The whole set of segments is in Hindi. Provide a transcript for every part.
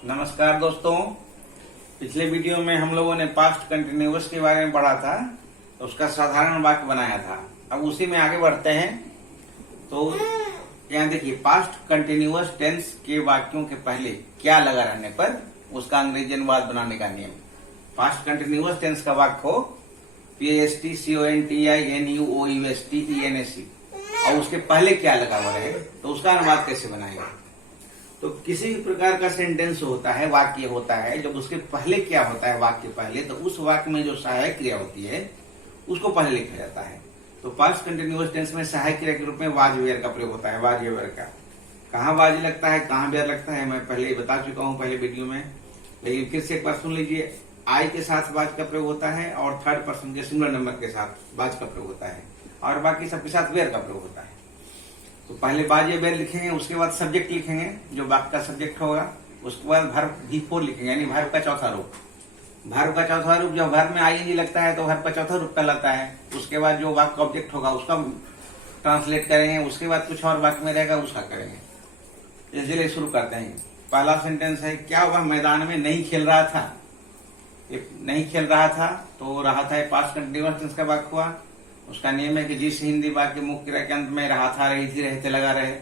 नमस्कार दोस्तों। पिछले वीडियो में हम लोगों ने पास्ट कंटिन्यूअस के बारे में पढ़ा था, तो उसका साधारण वाक्य बनाया था। अब उसी में आगे बढ़ते हैं। तो यहाँ देखिए, पास्ट कंटिन्यूअस टेंस के वाक्यों के पहले क्या लगा रहने पर उसका अंग्रेजी अनुवाद बनाने का नियम। पास्ट कंटिन्यूअस टेंस का वाक्य हो PAST CONTINUOUST ENSC और उसके पहले क्या लगा हुआ रहे, तो उसका अनुवाद कैसे बनाएगा। तो किसी भी प्रकार का सेंटेंस होता है, वाक्य होता है, जब उसके पहले क्या होता है वाक्य पहले, तो उस वाक्य में जो सहायक क्रिया होती है उसको पहले लिखा जाता है। तो पास्ट कंटिन्यूअस टेंस में सहायक क्रिया के रूप में वाज वेयर का प्रयोग होता है। वाज वेयर का कहाँ वाज लगता है, कहाँ वेयर लगता है, मैं पहले ही बता चुका हूँ पहले वीडियो में, लेकिन फिर से एक बार सुन लीजिए। आई के साथ वाज का प्रयोग होता है और थर्ड पर्सन के सिंगुलर नंबर के साथ वाज का प्रयोग होता है, और बाकी सबके साथ वेयर का प्रयोग होता है। तो पहले वाज या वेयर लिखेंगे, उसके बाद सब्जेक्ट लिखेंगे जो वाक्य का सब्जेक्ट होगा, उसके बाद वर्ब V4 लिखेंगे, यानी वर्ब का चौथा रूप। वर्ब का चौथा रूप जब वर्ब में ING लगता है तो वर्ब का चौथा रूप कहलाता है। उसके बाद जो वाक्य का ऑब्जेक्ट होगा उसका ट्रांसलेट करेंगे, उसके बाद कुछ और वाक्य में रहेगा उसका करेंगे। इसलिए शुरू करते हैं। पहला सेंटेंस है, क्या वह मैदान में नहीं खेल रहा था। नहीं खेल रहा था तो रहा था पास्ट कंटिन्यूअस टेंस का वाक्य हुआ। उसका नियम है कि जिस हिंदी वाक्य मुख्य क्रिया के अंत में रहा था, रही थी, रहते लगा रहे।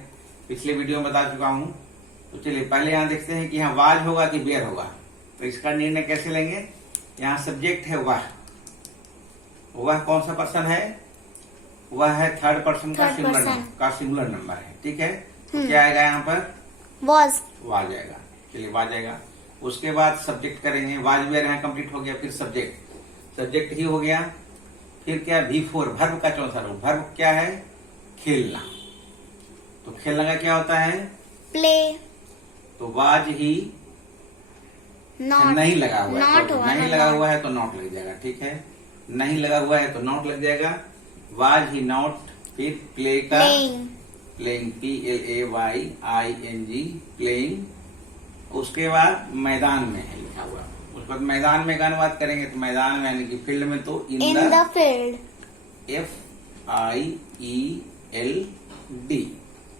पिछले वीडियो में बता चुका हूं। तो चलिए पहले यहाँ देखते हैं कि यहाँ वाज होगा कि वेयर होगा। तो इसका निर्णय कैसे लेंगे। यहाँ सब्जेक्ट है वह। वह कौन सा पर्सन है, वह है थर्ड पर्सन का सिंगुलर नंबर है। ठीक है, तो क्या आएगा यहाँ पर, वाज आएगा। चलिए वाज आएगा। उसके बाद सब्जेक्ट करेंगे, वाज वेयर यहाँ कंप्लीट हो गया। फिर सब्जेक्ट ही हो गया। फिर क्या, V4 वर्ब का चौथा रूप। वर्ब क्या है, खेलना। तो खेलने का क्या होता है, प्ले। तो वाज ही नॉट नहीं लगा हुआ है, तो नहीं लगा not. हुआ है तो नॉट लग जाएगा। ठीक है, नहीं लगा हुआ है तो नॉट लग जाएगा। Was he not. फिर प्ले का प्लेइंग PLAYING प्लेइंग। उसके बाद मैदान में है लिखा हुआ, उसके बाद मैदान में का अनुवाद करेंगे तो मैदान में यानी कि फील्ड में, तो in the field FIELD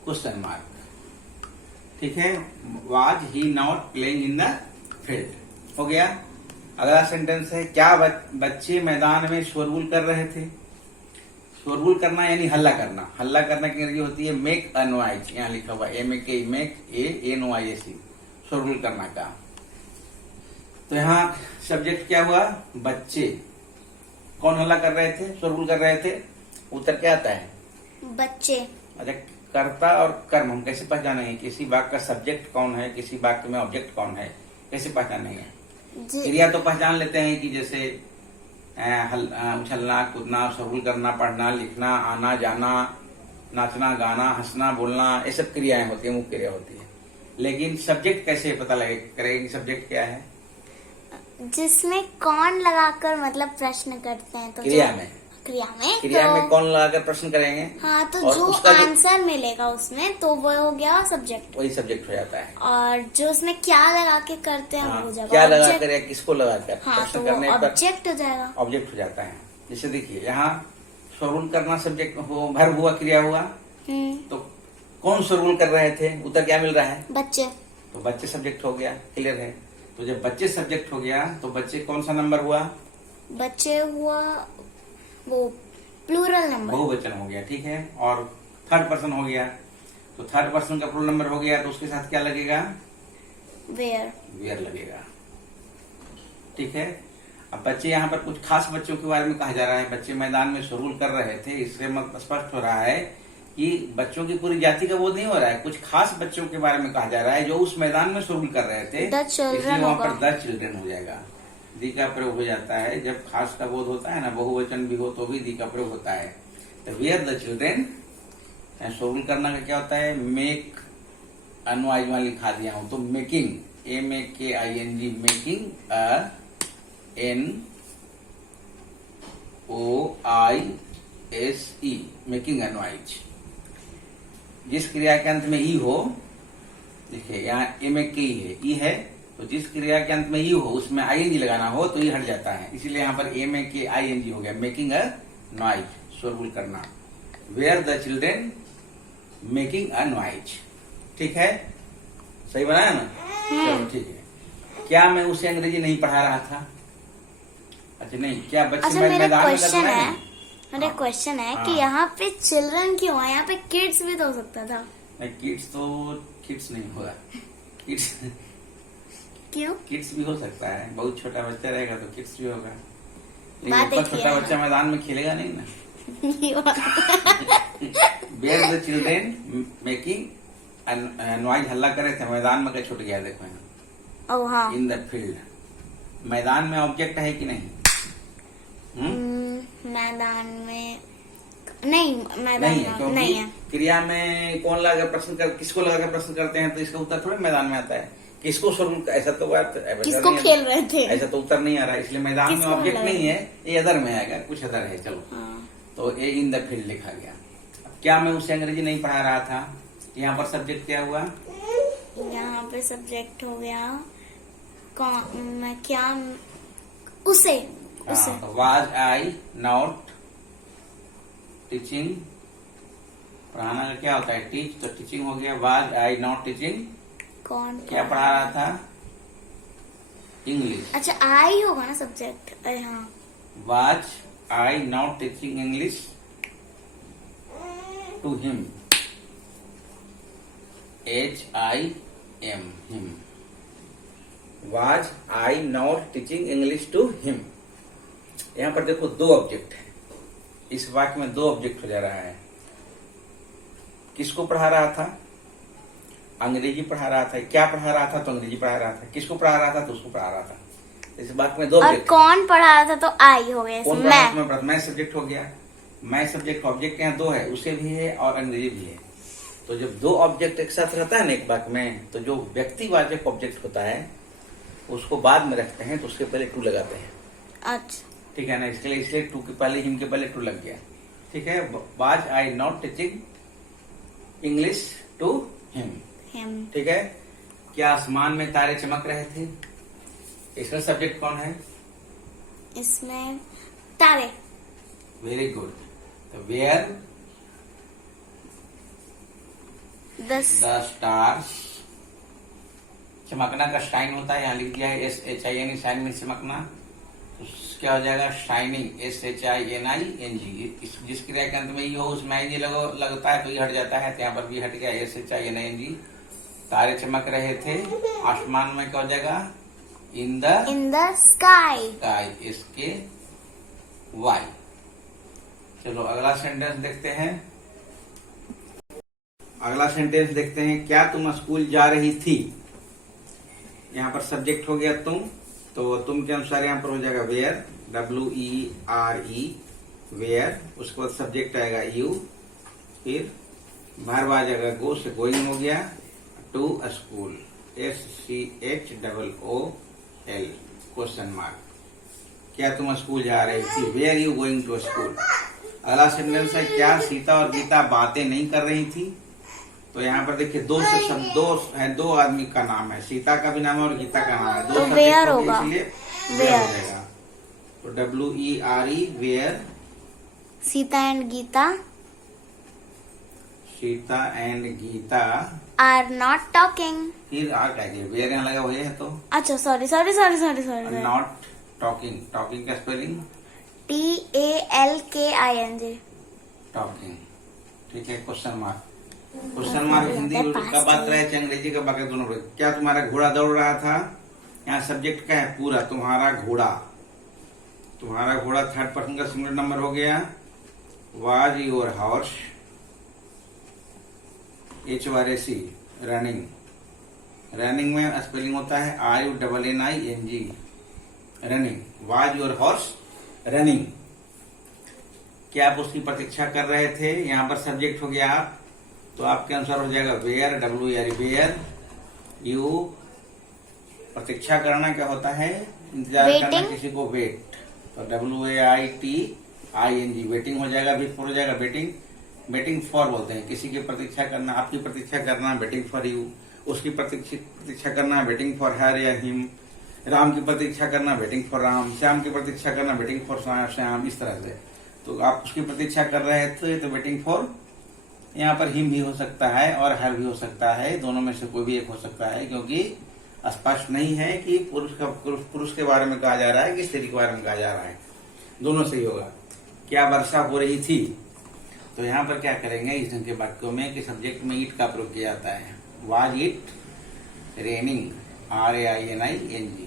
question mark. ठीक है, was he not playing in the field हो गया। अगला सेंटेंस है, क्या बच्चे मैदान में शोरगुल कर रहे थे। शोरगुल करना यानी हल्ला करना। हल्ला करने की अंग्रेजी होती है मेक अ नॉइज। यहाँ लिखा हुआ MEK मेक ANOISE, शोरगुल करना का। तो यहाँ सब्जेक्ट क्या हुआ, बच्चे। कौन हल्ला कर रहे थे, शोरगुल कर रहे थे। उत्तर क्या आता है, बच्चे। अच्छा, कर्ता और कर्म हम कैसे पहचानेंगे, किसी वाक्य का सब्जेक्ट कौन है, किसी वाक्य में ऑब्जेक्ट कौन है, कैसे पहचानेंगे। क्रिया तो पहचान लेते हैं कि जैसे उछलना, कूदना, शोरगुल करना, पढ़ना, लिखना, आना जाना, नाचना, गाना, हंसना, बोलना, ये सब क्रियाएं होती है, मुख्य क्रिया होती है। लेकिन सब्जेक्ट कैसे पता करेगा कि सब्जेक्ट क्या है, जिसमें कौन लगाकर मतलब प्रश्न करते हैं। तो क्रिया में कौन लगाकर प्रश्न करेंगे। हाँ, तो जो आंसर मिलेगा उसमें तो वो हो गया सब्जेक्ट, वही सब्जेक्ट हो जाता है। और जो उसमें क्या लगा के करते हैं वो जब क्या लगा कर या किसको लगा कर हाँ, प्रश्न तो करने पर ऑब्जेक्ट हो जाएगा। ऑब्जेक्ट हो जाता है। जैसे देखिए, यहाँ शोरगुल करना सब्जेक्ट हो, वर्ब हुआ, क्रिया हुआ। तो कौन शोरगुल कर रहे थे, उत्तर क्या मिल रहा है, बच्चे। तो बच्चे सब्जेक्ट हो गया, क्लियर है। तो जब बच्चे सब्जेक्ट हो गया तो बच्चे कौन सा नंबर हुआ, बच्चे हुआ वो प्लूरल नंबर, बहुवचन हो गया। ठीक है, और थर्ड पर्सन हो गया, तो थर्ड पर्सन का प्लूरल नंबर हो गया, तो उसके साथ क्या लगेगा, वेयर लगेगा। ठीक है, अब बच्चे यहाँ पर कुछ खास बच्चों के बारे में कहा जा रहा है। बच्चे मैदान में शोरगुल कर रहे थे, इससे मतलब स्पष्ट हो रहा है कि बच्चों की पूरी जाति का बोध नहीं हो रहा है, कुछ खास बच्चों के बारे में कहा जा रहा है जो उस मैदान में शोरगुल कर रहे थे। इसलिए वहाँ पर द चिल्ड्रन हो जाएगा, दी का प्रयोग हो जाता है। जब खास का बोध होता है ना, बहुवचन भी हो तो भी दी का प्रयोग होता है। तो वेयर द चिल्ड्रन, शोरगुल करना का क्या होता है, मेक अनवाइज में लिखा दिया हूं, तो making MAKING making NOISE making unwise. जिस क्रिया के अंत में ई हो, देखिए यहाँ MAK है, ई है, तो जिस क्रिया के अंत में ई हो उसमें ING लगाना हो तो ई हट जाता है। इसीलिए यहाँ पर MAKING हो गया, मेकिंग अ नॉइज, शोरगुल करना। Were the children making a noise. ठीक है, सही बनाया ना, चलो ठीक है। क्या मैं उसे अंग्रेजी नहीं पढ़ा रहा था? अच्छा नहीं, क्या बच्चे अच्छा मेरा मैदान में क्वेश्चन गड़बड़ाए है, हैं? मेरा क्वेश्चन है कि हाँ। यहाँ पे चिल्ड्रन क्यों है? यहाँ पे किड्स भी तो हो सकता था। नहीं, किड्स नहीं होगा। किड्स क्यों? किड्स भी हो सकता है, बहुत छोटा बच्चा रहेगा तो किड्स भी होगा, लेकिन बात इतना एक ही छोटा है बच्चा ना। मैदान में खेलेगा नहीं ना। Were the children making noise, हल्ला करे थे, मैदान में क्या छूट गया देखो यहाँ। ओ हाँ। इन द फील्ड, मैदान में ऑब्जेक्ट है कि नहीं? मैदान में नहीं, मैदान नहीं है, में क्योंकि नहीं है। क्रिया में कौन लगा प्रश्न कर, किसको लगा कर प्रश्न करते हैं तो इसका उत्तर थोड़े मैदान में आता है। किसको शुरू, ऐसा तो बात किसको खेल रहे थे? ऐसा तो उत्तर नहीं आ रहा है, इसलिए मैदान में किसको ऑब्जेक्ट लगा? नहीं है, ये अदर में आएगा, कुछ अदर है। चलो, हाँ। तो ये इन द फील्ड लिखा गया। अब क्या मैं उसे अंग्रेजी नहीं पढ़ा रहा था? यहाँ पर सब्जेक्ट क्या हुआ? यहाँ पे सब्जेक्ट हो गया कौन, मैं क्या, उसे उसे वाज आई नॉट टीचिंग, पढ़ाना का क्या होता है? टीच, तो टीचिंग हो गया। वाज आई नॉट टीचिंग, कौन क्या पढ़ा रहा था? इंग्लिश। अच्छा आई होगा ना सब्जेक्ट। अरे हाँ। Was I not teaching English to him, HIM, him. Was I not teaching English to him. यहाँ पर देखो दो ऑब्जेक्ट है, इस वाक्य में दो ऑब्जेक्ट हो जा रहा है। किसको पढ़ा रहा था? अंग्रेजी पढ़ा रहा था। क्या पढ़ा रहा था? तो अंग्रेजी पढ़ा रहा था। किसको पढ़ा रहा था? तो उसको पढ़ा रहा था। इस वाक्य में दो और ऑब्जेक्ट। कौन पढ़ा रहा था? तो आई हो गया कौन इसमें। पढ़ा मैं। रहा था? मैं सब्जेक्ट हो गया। मैं सब्जेक्ट, ऑब्जेक्ट यहाँ दो है, उसे भी है और अंग्रेजी भी है। तो जब दो ऑब्जेक्ट एक साथ रहता है ना एक वाक्य में, तो जो व्यक्तिवाचक ऑब्जेक्ट होता है उसको बाद में रखते हैं, तो उसके पहले टू लगाते हैं। अच्छा ठीक है ना, इसलिए टू के पहले, हिम के पहले टू लग गया। ठीक है, was I not teaching English to him. Him. ठीक है, क्या आसमान में तारे चमक रहे थे? इसका सब्जेक्ट कौन है? इसमें तारे। Very good. तो वेयर द द स्टार्स, चमकना का शाइन होता है, यहाँ लिख दिया है SHIN, शाइन में चमकना। तो क्या हो जाएगा? Shining, SHINING। जिस क्रिया के अंत में ये हो उसमें ING लगता है तो ये हट जाता है, तो यहाँ पर भी हट गया SHINING। तारे चमक रहे थे, आसमान में क्या हो जाएगा? In the sky. स्काई, इसके वाई। चलो अगला सेंटेंस देखते हैं। अगला सेंटेंस देखते हैं। क्या तुम स्कूल जा रही थी? यहाँ पर सब्जेक्ट हो गया तुम, तो तुम के अनुसार यहाँ पर हो जाएगा वेयर, WERE, वेयर। उसके बाद सब्जेक्ट आएगा यू, फिर वर्ब आ जाएगा गो, से गोइंग हो गया, to school, SCHOOL, question mark. क्या तुम स्कूल जा रही थी? Were you going to school. अगला सेंटेंस है। क्या सीता और गीता बातें नहीं कर रही थी? तो यहाँ पर देखिए दो शब्द, दो आदमी का नाम है, सीता का भी नाम है और गीता का नाम है। दो तो subject where हो गए, होगा? इसलिए Where। हो जाएगा। तो WERE, were. Sita and Gita Sita and Gita are not talking. फिर आ क्या वेयर यहाँ लगा हुआ है, तो अच्छा sorry sorry sorry sorry sorry. Not talking. Talking का स्पेलिंग TALKING। टॉकिंग। ठीक है, question mark. Question mark Hindi का बात रहे चाहे अंग्रेजी का, बाकी दोनों। क्या तुम्हारा घोड़ा दौड़ रहा था? यहाँ सब्जेक्ट क्या है? पूरा, तुम्हारा घोड़ा। तुम्हारा घोड़ा थर्ड पर्सन का सिंगुलर नंबर हो गया। Was your horse, HORSE, running. Running में स्पेलिंग होता है RUNNING, running. Was your horse running. क्या आप उसकी प्रतीक्षा कर रहे थे? यहाँ पर सब्जेक्ट हो गया आप, तो आपके अनुसार हो जाएगा वेयर, WER, वेयर यू। प्रतीक्षा करना क्या होता है? इंतजार करना किसी को, वेट। तो WAITING, वेटिंग हो जाएगा, बिफोर हो जाएगा वेटिंग। वेटिंग फॉर बोलते हैं किसी की प्रतीक्षा करना। आपकी प्रतीक्षा करना वेटिंग फॉर यू, उसकी प्रतीक्षा करना वेटिंग फॉर हर या हिम। राम की प्रतीक्षा करना वेटिंग फॉर राम, श्याम की प्रतीक्षा करना वेटिंग फॉर श्याम, इस तरह से। तो आप उसकी प्रतीक्षा कर रहे थे तो वेटिंग फॉर, यहाँ पर हिम भी हो सकता है और हर भी हो सकता है, दोनों में से कोई भी एक हो सकता है, क्योंकि स्पष्ट नहीं है कि पुरुष के बारे में कहा जा रहा है कि स्त्री के बारे में कहा जा रहा है। दोनों सही होगा। क्या वर्षा हो रही थी? तो यहाँ पर क्या करेंगे इस ढंग के वाक्यों में कि सब्जेक्ट में इट का प्रयोग किया जाता है। Was it raining, RAINING।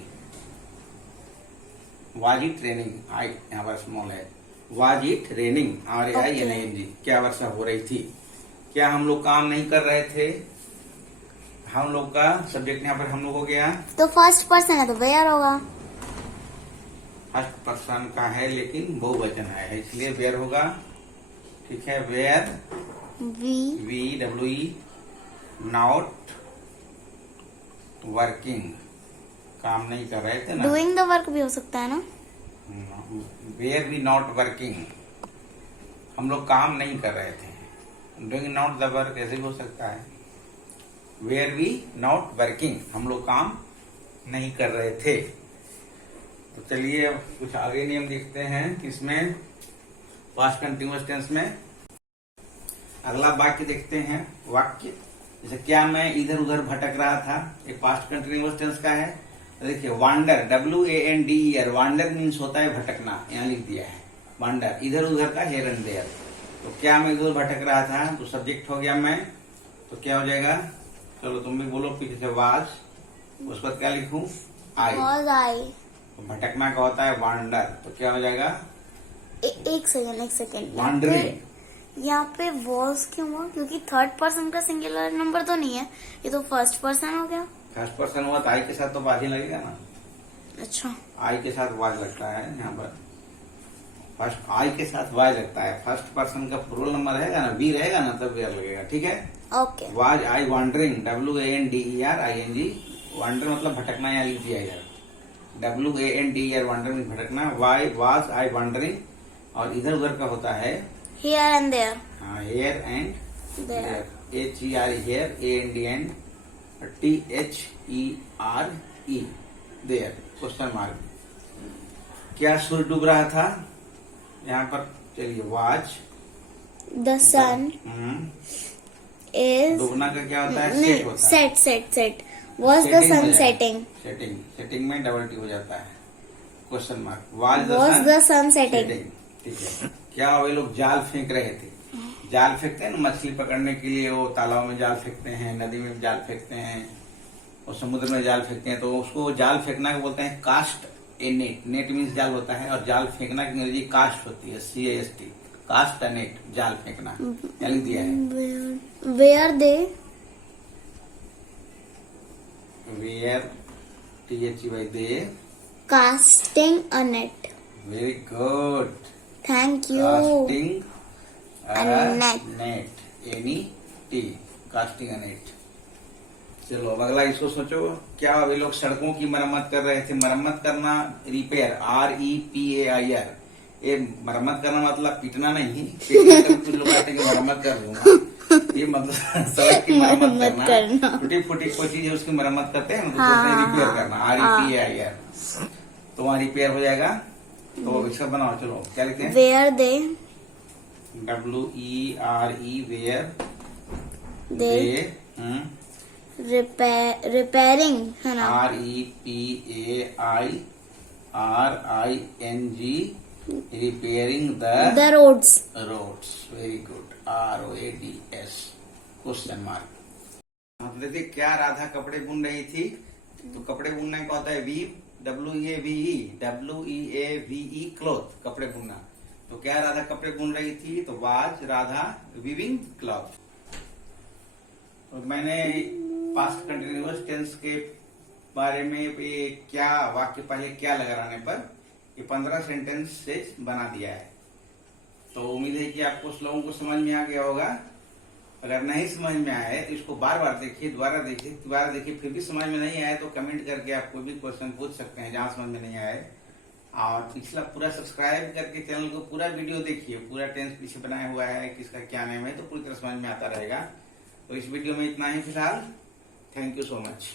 Was it raining, I यहाँ पर स्मॉल है। Was it raining, RAINING। क्या वर्षा हो रही थी? क्या हम लोग काम नहीं कर रहे थे? हम लोग का सब्जेक्ट यहाँ पर हम लोग हो गया, तो फर्स्ट पर्सन है तो वेयर होगा। फर्स्ट पर्सन का है लेकिन बहुवचन है, इसलिए वेयर होगा। ठीक है, वेयर WE नॉट वर्किंग, काम नहीं कर रहे थे ना। डूइंग द वर्क भी हो सकता है ना। वेयर वी नॉट वर्किंग, हम लोग काम नहीं कर रहे थे। डूइंग नॉट द वर्क ऐसे भी हो सकता है। वेयर वी नॉट वर्किंग, हम लोग काम नहीं कर रहे थे। तो चलिए अब कुछ आगे नियम देखते हैं इसमें पास्ट कंटिन्यूअस टेंस में। अगला वाक्य देखते हैं। वाक्य जैसे क्या मैं इधर उधर भटक रहा था, एक पास्ट कंटिन्यूअस टेंस का है। तो देखिए वांडर, WANDER, वांडर मीन्स होता है भटकना, यहाँ लिख दिया है वांडर, इधर उधर का हेयर एंड देयर। तो क्या मैं इधर भटक रहा था, तो सब्जेक्ट हो गया मैं, तो क्या हो जाएगा? चलो तुम भी बोलो पीछे से। वाज, उसके बाद क्या लिखूं? आई। तो भटकना का होता है वांडर, तो क्या हो जाएगा? एक सेकेंड वांडरिंग। यहाँ पे वॉज क्यों हुआ? क्योंकि थर्ड पर्सन का सिंगुलर नंबर तो नहीं है, ये तो फर्स्ट पर्सन हो गया। फर्स्ट पर्सन हुआ तो आई के साथ तो वाज ही लगेगा ना। अच्छा, आई के साथ वाज लगता है यहाँ पर। फर्स्ट आई के साथ वाज लगता है। फर्स्ट पर्सन का प्लूरल नंबर रहेगा ना, वी रहेगा ना, तब वेयर लगेगा। ठीक है, okay. Was I wandering, WANDERING। Wander मतलब भटकना, यहाँ लिख दिया इधर WANDER, वांडर में भटकना। वाई वाज आई वांडरिंग, और इधर उधर का होता है हियर एंड देयर। हाँ, here and there. HER here, AND THERE there. Question mark. क्या सूर्य डूब रहा था? यहाँ पर चलिए वाज द सन इज, डूबना का क्या होता है? सेट होता है। Set was the sun setting. Setting में डबल टी हो जाता है। Question mark. Was the sun setting. ठीक है। क्या वे लोग जाल फेंक रहे थे? जाल फेंकते हैं ना मछली पकड़ने के लिए, वो तालाब में जाल फेंकते हैं, नदी में जाल फेंकते हैं और समुद्र में जाल फेंकते हैं। तो उसको जाल फेंकना को बोलते हैं कास्ट ए नेट। नेट मीन्स जाल होता है, और जाल फेंकना की अंग्रेजी कास्ट होती है, CAST, कास्ट ए नेट, जाल फेंकना। क्या लिख दिया है? Were they, were THEY they, casting a net. Very good. Thank you. Casting net. Net, NET, casting a net. चलो अब अगला इसको सोचो। क्या वे लोग सड़कों की मरम्मत कर रहे थे? मरम्मत करना, रिपेयर, REPAIR। ये मरम्मत करना मतलब पीटना नहीं। पीटना तो कुछ लोग कहते हैं कि मरम्मत कर दूंगा, ये मतलब सड़क की मरम्मत करना। टूटी फूटी कोई चीज है उसकी मरम्मत करते हैं ना, तो बोलते हैं रिपेयर करना, REPAIR। तो वहाँ रिपेयर हो जाएगा। तो इसका बनाओ। चलो क्या लिखते हैं? Were they, WERE were they repairing है ना। REPAIRING repairing the roads. Very good, ROADS। Question mark. आप देखिए क्या राधा कपड़े बुन रही थी? तो कपड़े बुनने का होता है वीव, WEAVE क्लॉथ, कपड़े बुनना। तो क्या राधा कपड़े बुन रही थी? तो वाज राधा वीविंग क्लॉथ। तो मैंने पास्ट कंटिन्यूअस टेंस के बारे में ये क्या वाक्य पहले क्या लगाने पर ये 15 सेंटेंस से बना दिया है। तो उम्मीद है कि आपको लोगों को समझ में आ गया होगा। अगर नहीं समझ में आए तो इसको बार बार देखिए, दोबारा देखिए, फिर भी समझ में नहीं आए तो कमेंट करके आप कोई भी क्वेश्चन पूछ सकते हैं जहां समझ में नहीं आए। और पिछला पूरा सब्सक्राइब करके चैनल को पूरा वीडियो देखिए, पूरा टेंस पीछे बनाया हुआ है, किसका क्या नेम है, तो पूरी तरह समझ में आता रहेगा। तो इस वीडियो में इतना ही फिलहाल। Thank you so much.